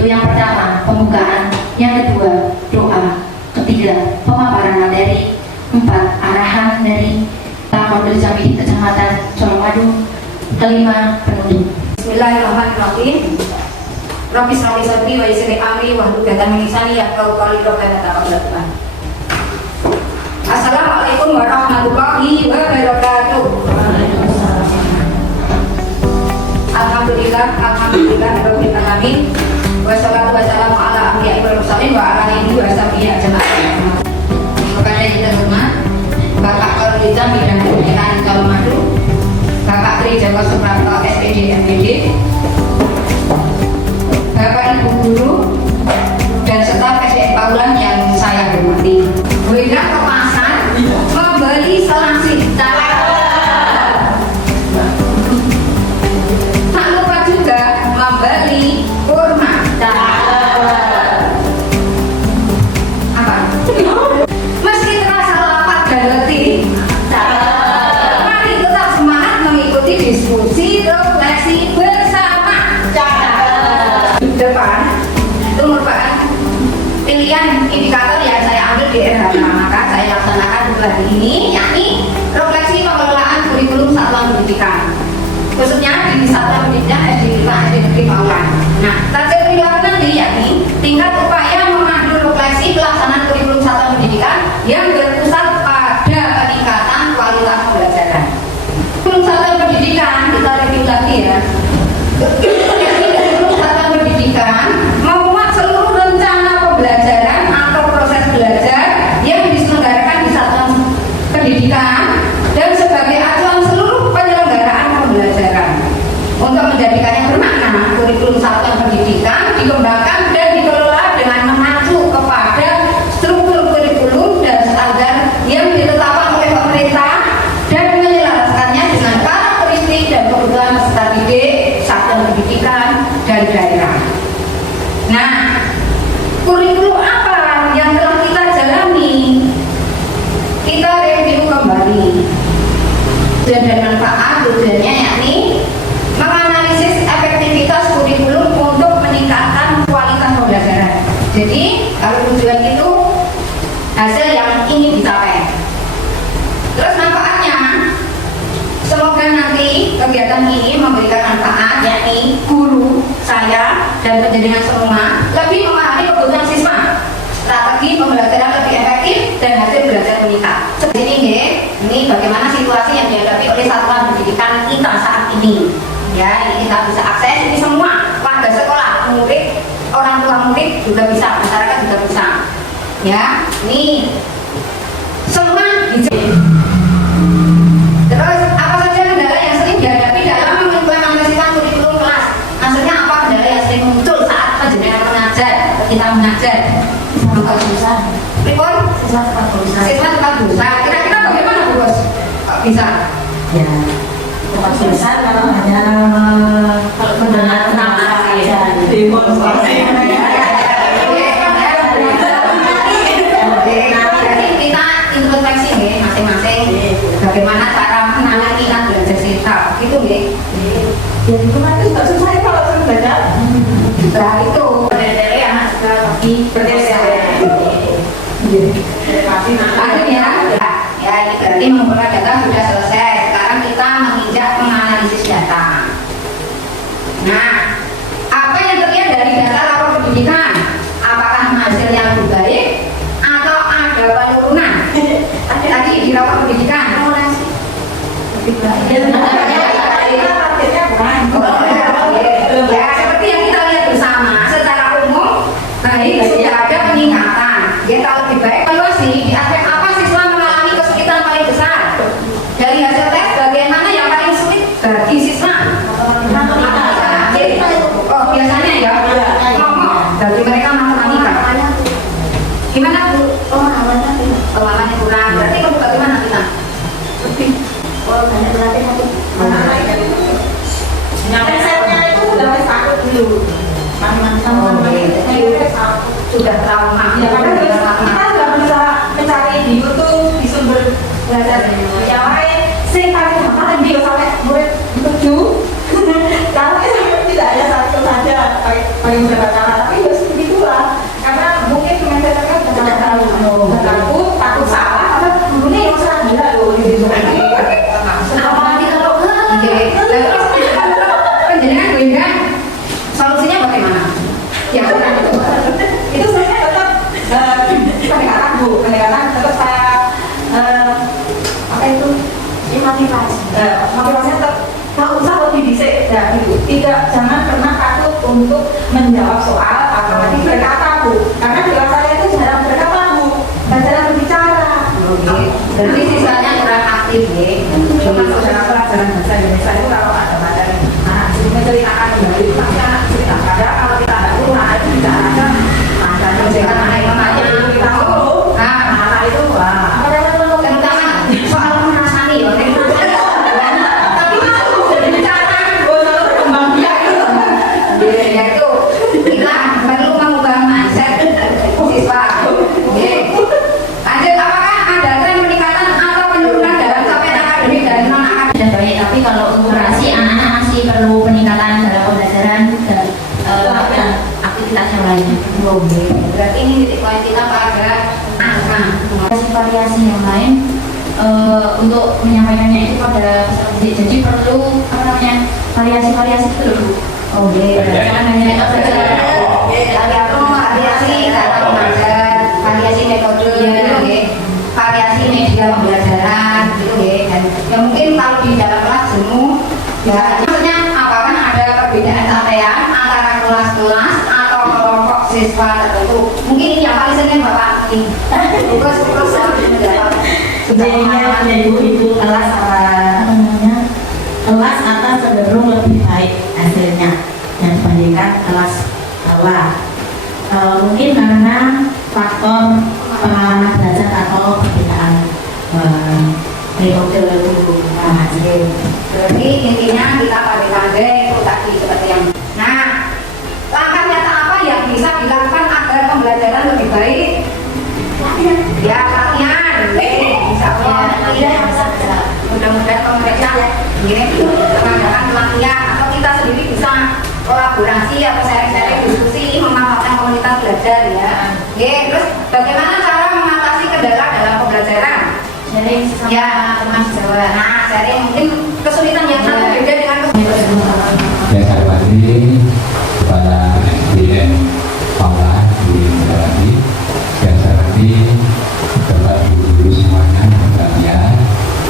yaitu yang pertama pembukaan, yang kedua doa, ketiga pemaparan materi, empat arahan dari Pondok Jambi Kecamatan Colomadu, kelima penutup. Bismillahirrahmanirrahim. Rabbi shrah li sadri wa yassir li amri wahlul 'uqdatam min lisani yafqahu qawli. Assalamualaikum warahmatullahi wabarakatuh. Alhamdulillah rabbil alamin. Wassalatu wassalamu ala anbiya'i wal mursalin wa ala alihi wa sahbihi ajma'in. Kepada yang terhormat Bapak Pondok Jambi dan Kecamatan Colomadu, Bapak Tri Joko Suprapto SPD MPD, Bapak Ibu guru dan staf SDN Paulan yang saya hormati. Hendak ke pasar membeli selasih. Tak lupa juga membeli kurma. Apa? Meski terasa lapar dan letih, mari tetap semangat mengikuti diskusi refleksi bersama. Depan itu merupakan pilihan indikator yang saya ambil di RHK, maka saya laksanakan hari ini, yakni refleksi pengelolaan kurikulum satuan pendidikan, khususnya di satuan pendidikan SD 5 SD Negeri Paulan. Nah, target penilaian nanti yakni tingkat upaya memandu refleksi pelaksanaan kurikulum satuan pendidikan yang berpusat pada peningkatan kualitas pembelajaran. Kurikulum satuan pendidikan kita review lagi ya. Kurikulum satuan pendidikan memuat seluruh rencana pembelajaran atau proses belajar yang diselenggarakan di satuan pendidikan dan sebagai acuan seluruh penyelenggaraan pembelajaran. Untuk menjadikannya bermakna, kurikulum satuan pendidikan dikembangkan dan dikelola dengan mengacu kepada struktur kurikulum dan standar yang ditetapkan oleh pemerintah dan menyelaraskannya dengan karakteristik dan kebutuhan peserta didik, satuan pendidikan, dan daerah. Nah, kurikulum apa yang telah kita jalani? Kita review kembali. Tujuan dan manfaat tujuannya yakni menganalisis efektivitas kurikulum untuk meningkatkan kualitas pembelajaran. Jadi, kalau tujuan itu hasil yang ingin dicapai. Terus manfaatnya, semoga nanti kegiatan ini memberikan manfaat, yakni guru, saya, dan penjaringan semua lebih memahami kebutuhan siswa, strategi pembelajaran lebih efektif, dan hasil belajar meningkat. Jadi ini bagaimana situasi yang dihadapi oleh satuan pendidikan kita saat ini. Ya, ini kita bisa akses ini semua, warga sekolah, murid, orang tua murid juga bisa, masyarakat juga bisa. Ya, ini semua bisa. Terus apa saja kendala yang sering dihadapi dalam mengimplementasikan kurikulum kelas? Maksudnya apa kendala yang sering muncul saat penjenengan mengajar, kita mengajar? Bukan susah. Ripon? Siswa tetap berusaha. Siswa tetap berusaha. Kira-kira bagaimana Bu Bos? Kok bisa? Ya, bukan susah kalau hanya mendengar nama saja. Jadi kita introspeksi nih masing-masing. Bagaimana cara menanam minat belajar kita? Gitu nih. Ya itu kan juga susah ya kalau sering belajar. Nah itu berdiri anak juga lagi berdiri. Lanjut ya. Ya ini berarti mengumpulkan data sudah selesai. Sekarang kita menginjak menganalisis data. Nah, apa yang terlihat dari data lapor pendidikan? Apakah hasilnya lebih baik atau ada penurunan? Tadi di lapor pendidikan. Lebih baik. Ya, seperti yang kita lihat bersama, secara umum baik sudah ada peningkatan. Ya, kalau lebih baik evaluasi di aspek apa siswa mengalami kesulitan paling besar. Dari hasil tes, bagaimana yang paling sulit bagi siswa? Oh, biasanya ya, bagi mereka matematika. Gimana Bu? Pemahamannya kurang. Berarti kamu bagaimana kita? Banyak berarti satu. Konsepnya itu sudah takut dulu. Sudah trauma. Ya, karena kita sudah bisa mencari di YouTube, di sumber belajar yang lain. Sing paling gampang video sampai murid 7. Kalau sampai tidak ada satu saja pakai beberapa cara, tapi menjawab soal apalagi berkata Bu, karena dewasa itu jarang berkata Bu dan jarang berbicara. Berarti sisanya kurang aktif ya. Cuma saudara pelajaran bahasa Indonesia itu kalau ada materi menceritakan kembali tapi anak cerita, padahal kalau kita ada guru anak itu bicarakan Jangan anak mamanya. kita guru anak itu wah Terutama soal menasani ya. Tapi malu berbicara. berkembang biak itu. Ya itu kita perlu mengubah mindset siswa. Lanjut, apakah ada tren peningkatan atau penurunan dalam capaian akademik dari non akademik? Sudah baik, tapi kalau untuk kurasi anak-anak masih perlu peningkatan dalam pembelajaran dan aktivitas yang lainnya. Berarti ini titik poin kita pada angka. Variasi yang lain untuk menyampaikannya itu pada peserta didik. Jadi perlu apa namanya variasi itu dulu. Jangan hanya Variasi cara mengajar, variasi metode, variasi media pembelajaran, gitu ya. Dan ya mungkin kalau di dalam kelas jemu, ya maksudnya apakah ada perbedaan capaian antara kelas-kelas atau kelompok siswa tertentu? Mungkin ini yang paling sering Bapak ini. Terus Sebenarnya ibu kelas kelas atas cenderung lebih baik hasilnya yang dibandingkan kelas bawah. Mungkin karena faktor pengalaman belajar atau perbedaan metode guru mengajar. Jadi intinya kita pandai-pandai itu tadi seperti yang. Nah, langkah nyata apa yang bisa dilakukan agar pembelajaran lebih baik? Ya latihan. Bisa latihan. Mudah-mudahan pemerintah ini mengadakan pelatihan atau kita sendiri bisa kolaborasi atau sharing-sharing diskusi memanfaatkan komunitas belajar ya. Terus bagaimana cara mengatasi kendala dalam pembelajaran? sharing Ya, sesama mahasiswa. nah, sharing mungkin kesulitan yang satu beda dengan kesulitan. Yang saya hormati kepada SDM Paula di Jakarta, yang saya hormati Bapak Ibu semuanya berbahagia.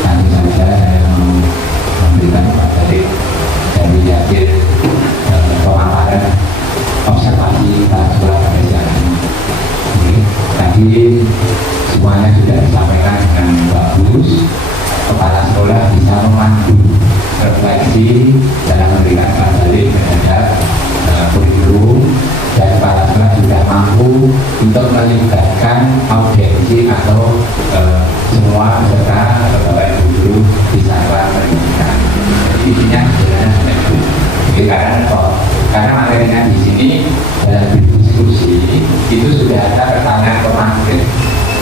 Nanti saja saya memberikan kepada dari hasil pemaparan observasi sekolah pada siang ini. Tadi semuanya sudah disampaikan dengan bagus. Kepala sekolah bisa memandu refleksi dalam memberikan kembali terhadap kurikulum, dan kepala sekolah juga mampu untuk melibatkan audiensi atau semua peserta atau bapak ibu guru di satuan pendidikan. Jadi intinya sebenarnya itu. Jadi karena materinya di sini dalam diskusi itu sudah ada pertanyaan pemakai.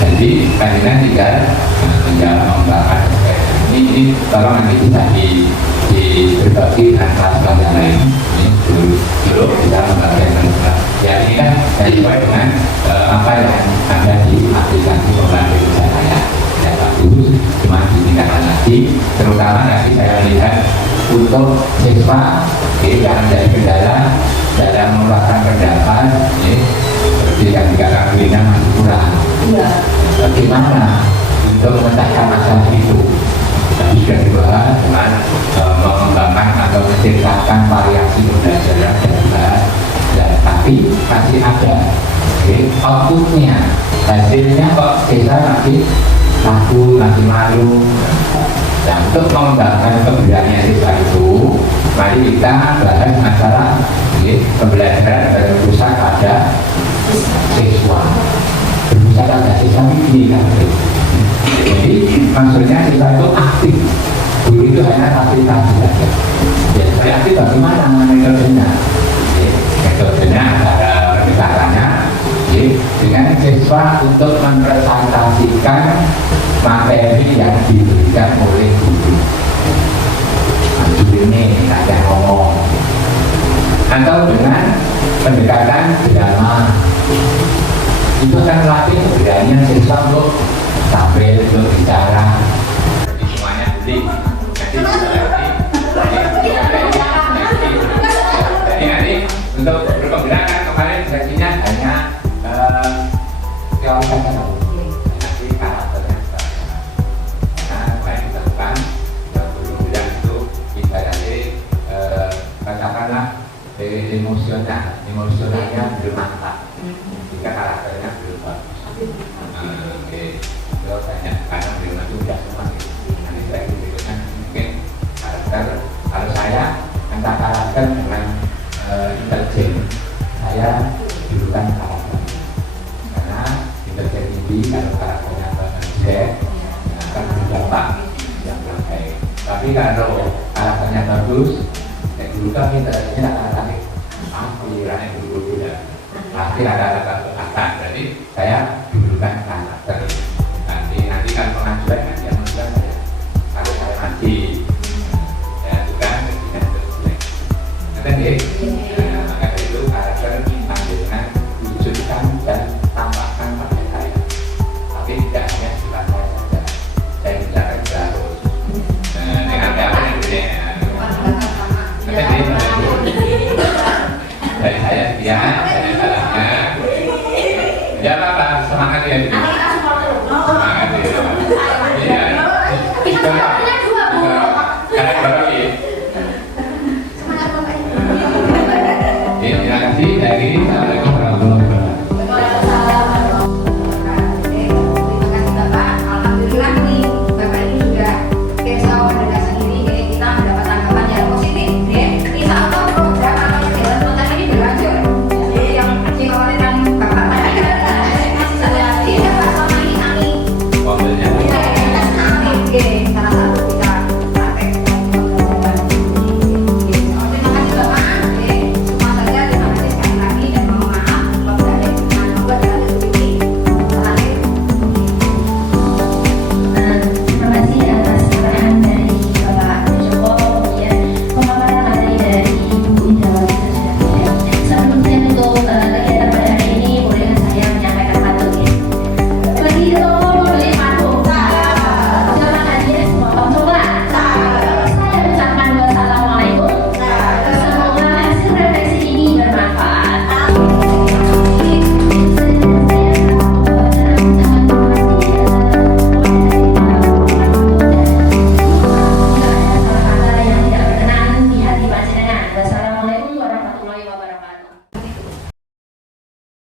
Jadi kajian tinggal menjawab membahas ini tolong nanti bisa berbagi dengan kelas-kelas yang lain. Ini dulu bisa membahas ya ini kan sesuai dengan apa yang ada di aplikasi pembantu usaha saya. Ya bagus, cuma ditingkatkan lagi. Terutama nanti saya lihat untuk siswa yang menjadi kendala dalam mengeluarkan pendapat, seperti yang dikatakan Wina masih kurang. Bagaimana untuk memecahkan masalah itu? Tadi sudah dibahas dengan mengembangkan atau menciptakan variasi pembelajaran dan tapi masih ada outputnya, hasilnya kok siswa masih ragu, masih malu. Dan untuk mengembangkan keberanian siswa itu, mari kita bahas masalah pembelajaran berpusat pada siswa. Berpusat pada siswa ini kan. Jadi maksudnya siswa itu aktif. Guru itu hanya fasilitasi saja. Ya, saya aktif bagaimana metodenya? Metodenya ada pendekatannya dengan siswa untuk mempresentasikan materi yang diberikan oleh guru. Ini ada ngomong atau dengan pendekatan drama, itu akan melatih keberanian siswa untuk tampil, untuk bicara. Jadi semuanya nanti untuk berpenggerak kemarin sesinya hanya teori saja. Nanti karakternya baik kita depan bilang itu kita nanti katakanlah emosional dudukkan karakter. Karena intelijen tinggi kalau karakternya bagus akan berdampak yang baik. Tapi kalau karakternya bagus, dulu kami intelijennya akan naik. Pikirannya dulu ya. Pasti ada kata. Jadi saya dudukkan karakter. Nanti kan pengajuan kan yang menentukan saya. Kalau saya mati, ya juga kemudian terjadi. Nanti maka itu karakter panjenengan wujudkan dan tampakkan pada saya. Tapi tidak hanya sifat saya saja. Saya bicara terus. Dengan apa yang berbeda. Dari saya sekian, dari salahnya. Ya apa-apa, semangat ya. Semangat ya.